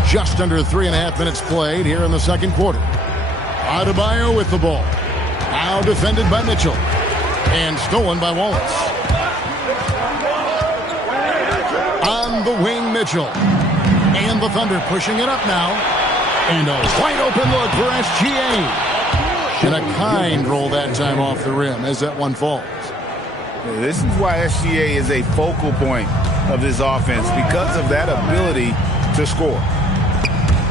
Just under 3.5 minutes played here in the second quarter. Adebayo with the ball. Now defended by Mitchell. And stolen by Wallace. On the wing, Mitchell. And the Thunder pushing it up now. And a wide open look for SGA. And a kind roll that time off the rim as that one falls. This is why SGA is a focal point of this offense, because of that ability to score.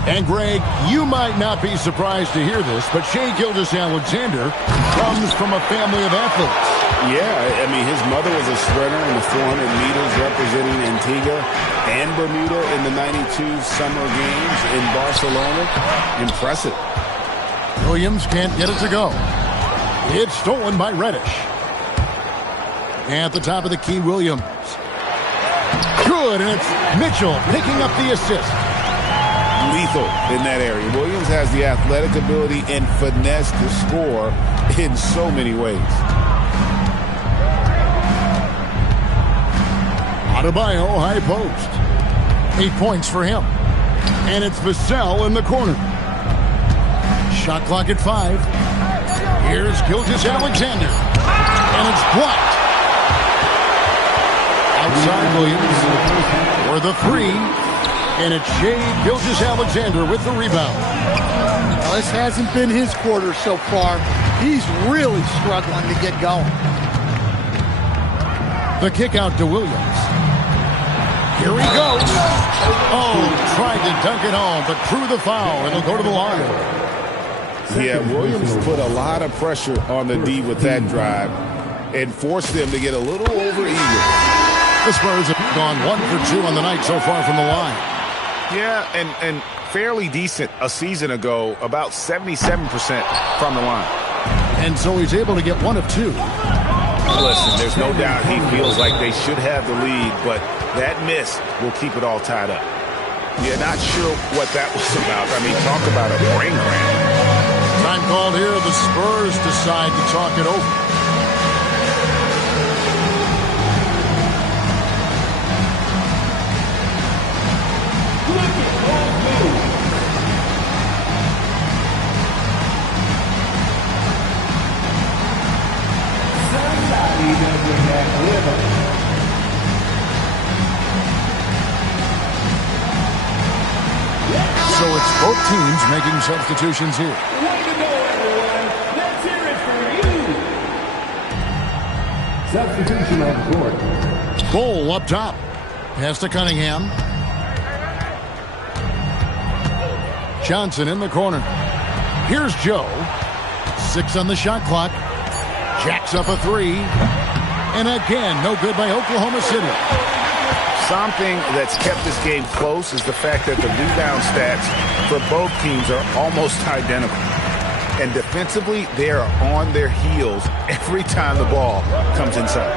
And Greg, you might not be surprised to hear this, but Shai Gilgeous-Alexander comes from a family of athletes. Yeah, I mean, his mother was a sprinter in the 400 meters representing Antigua and Bermuda in the 92 Summer Games in Barcelona. Impressive. Williams can't get it to go. It's stolen by Reddish. At the top of the key, Williams. Good, and it's Mitchell picking up the assist. Lethal in that area. Williams has the athletic ability and finesse to score in so many ways. Adebayo, high post. 8 points for him. And it's Vassell in the corner. Shot clock at 5. Here's Gilgeous-Alexander. And it's blocked. Outside Williams for the 3. And it's Shai Gilgeous-Alexander with the rebound. Well, this hasn't been his quarter so far. He's really struggling to get going. The kick out to Williams. Here he goes. Oh, tried to dunk it home, but drew the foul. It'll go to the line. Yeah, Williams put a lot of pressure on the D with that drive and forced them to get a little over-eager. The Spurs have gone 1 for 2 on the night so far from the line. Yeah, and fairly decent a season ago, about 77% from the line. And so he's able to get 1 of 2. Listen, there's no doubt he feels like they should have the lead, but that miss will keep it all tied up. Yeah, not sure what that was about. I mean, talk about a brain cramp. Time called here. The Spurs decide to talk it over. So it's both teams making substitutions here. Way to go, everyone. Let's hear it for you. Substitution on the court. Cole up top. Pass to Cunningham. Johnson in the corner. Here's Joe. 6 on the shot clock. Jacks up a 3. And again, no good by Oklahoma City. Something that's kept this game close is the fact that the rebound stats for both teams are almost identical. And defensively, they are on their heels every time the ball comes inside.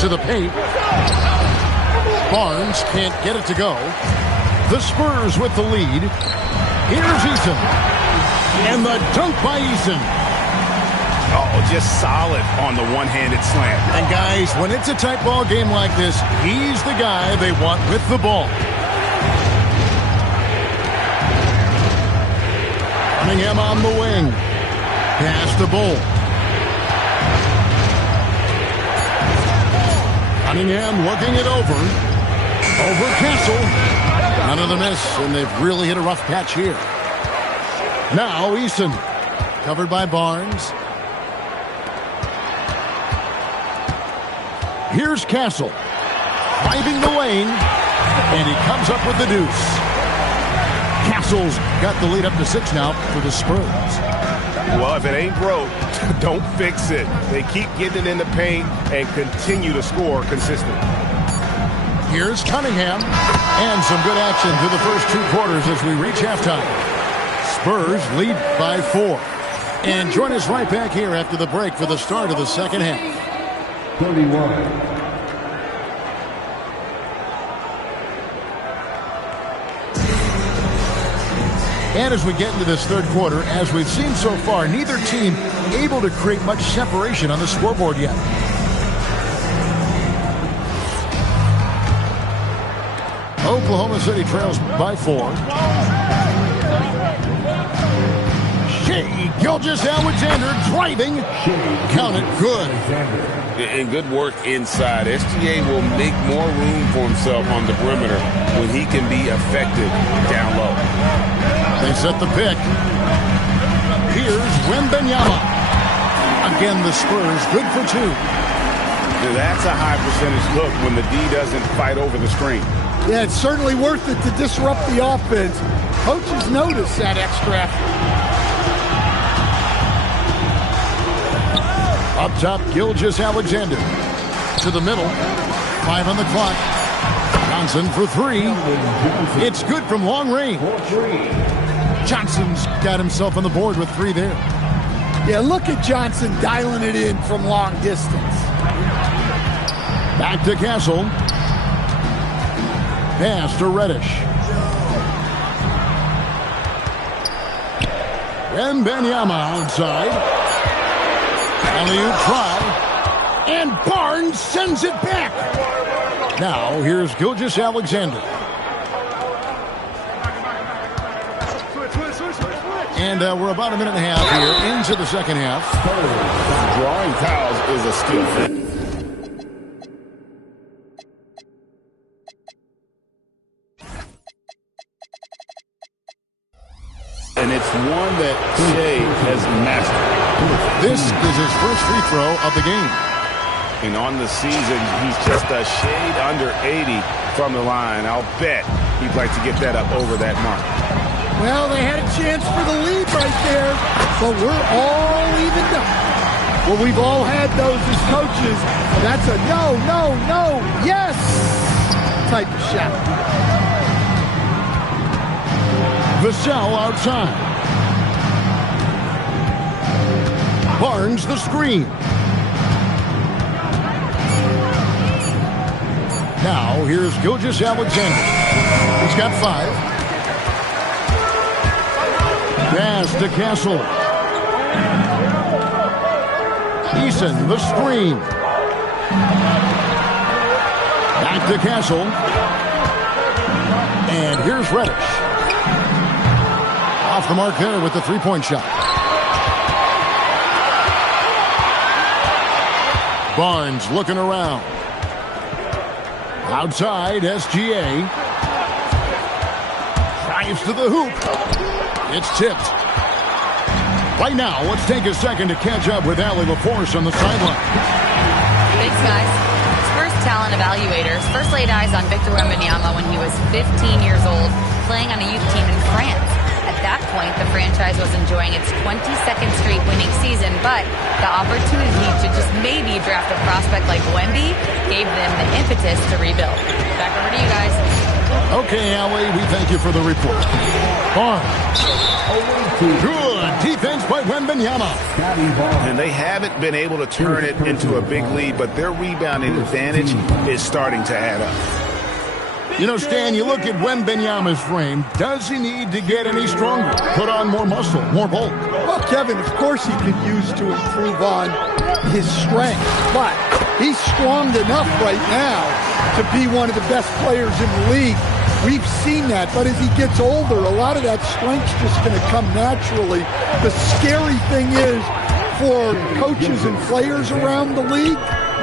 To the paint. Barnes can't get it to go. The Spurs with the lead. Here's Eason. And the dunk by Eason. Oh, just solid on the one-handed slam. And guys, when it's a tight ball game like this, he's the guy they want with the ball. Cunningham on the wing. Pass to Bull. Cunningham working it over. Over Castle. Another miss, and they've really hit a rough patch here. Now Eason. Covered by Barnes. Here's Castle, driving the lane, and he comes up with the deuce. Castle's got the lead up to 6 now for the Spurs. Well, if it ain't broke, don't fix it. They keep getting in the paint and continue to score consistently. Here's Cunningham, and some good action through the first 2 quarters as we reach halftime. Spurs lead by 4. And join us right back here after the break for the start of the second half. 31. And as we get into this third quarter, as we've seen so far, neither team able to create much separation on the scoreboard yet. Oklahoma City trails by 4. Shai Gilgeous-Alexander driving. Count it good. And good work inside. SGA will make more room for himself on the perimeter when he can be effective down low. They set the pick. Here's Wembanyama. Again, the Spurs good for 2. That's a high percentage look when the D doesn't fight over the screen. Yeah, it's certainly worth it to disrupt the offense. Coaches notice that extra effort. Up top, Gilgeous-Alexander. To the middle. 5 on the clock. Johnson for 3. It's good from long range. Johnson's got himself on the board with 3 there. Yeah, look at Johnson dialing it in from long distance. Back to Castle. Pass to Reddish. Wembanyama outside. Alley-oop try. And Barnes sends it back. Now here's Gilgeous-Alexander. And we're about a minute and a half here into the second half. Drawing fouls is a skill. And it's one that Shea has mastered. This is his first free throw of the game. And on the season, he's just a shade under 80 from the line. I'll bet he'd like to get that up over that mark. Well, they had a chance for the lead right there, but we're all evened up. Well, we've all had those as coaches. That's a no, no, no, yes type of shot. Vassell outside. Barnes the screen. Now here's Gilgeous-Alexander. He's got 5. Pass to Castle. Eason the screen. Back to Castle. And here's Reddish. Off the mark there with the three-point shot. Barnes looking around. Outside, SGA. Drives to the hoop. It's tipped. Right now, let's take a second to catch up with Allie LaForce on the sideline. Thanks, guys. Spurs talent evaluators first laid eyes on Victor Wembanyama when he was 15 years old, playing on a youth team in France. At that point, the franchise was enjoying its 22nd straight winning season, but the opportunity to just maybe draft a prospect like Wemby gave them the impetus to rebuild. Back over to you guys. Okay, Allie, we thank you for the report. Barnes. Good defense by Wembanyama. And they haven't been able to turn it into a big lead, but their rebounding advantage is starting to add up. You know, Stan, you look at Wembanyama's frame. Does he need to get any stronger? Put on more muscle, more bulk? Well, Kevin, of course he could use to improve on his strength, but he's strong enough right now to be one of the best players in the league. We've seen that, but as he gets older, a lot of that strength's just going to come naturally. The scary thing is, for coaches and players around the league,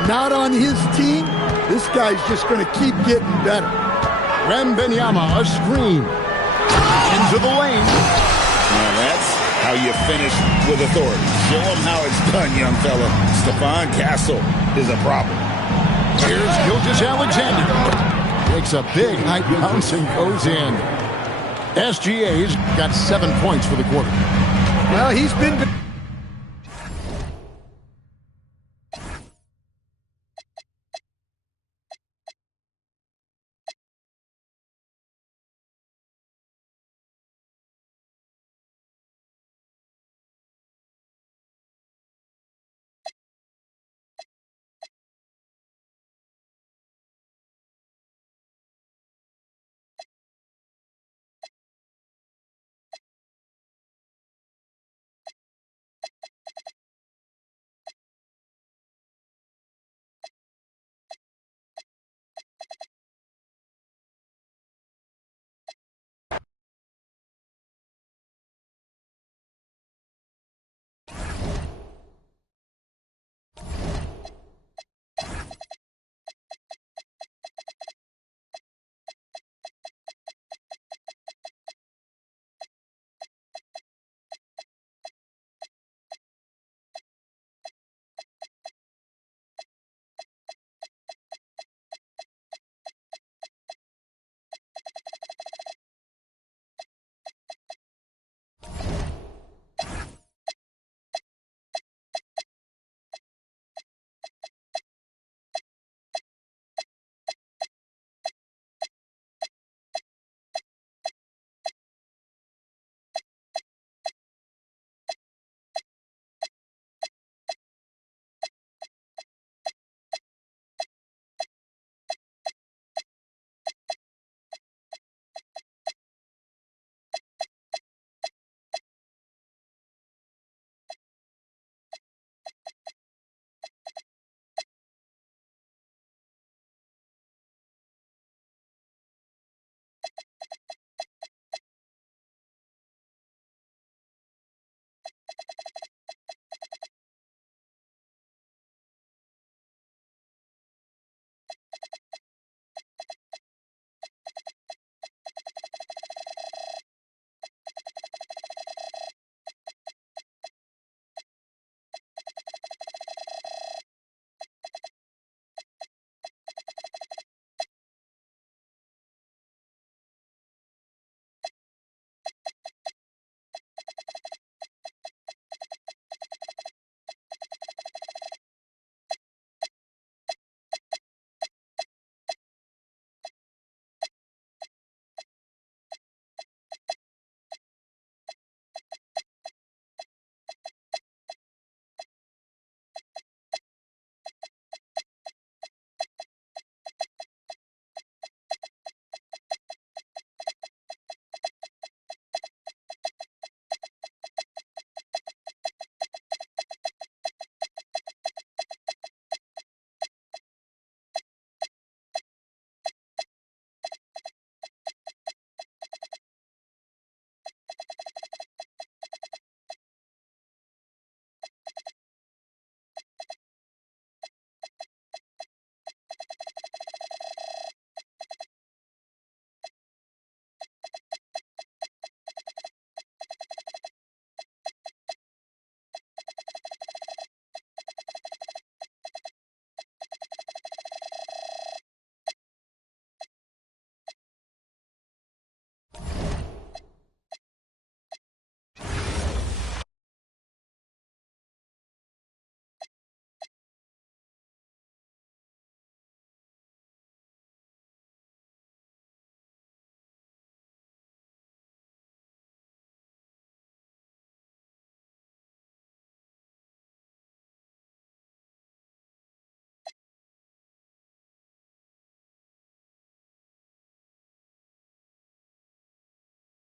not on his team, this guy's just going to keep getting better. Wembanyama, a screen. Into the lane. Now that's how you finish with authority. Show him how it's done, young fella. Stephon Castle is a problem. Here's Gilgeous-Alexander. Takes a big high bounce and goes in. SGA's got 7 points for the quarter. Well, he's been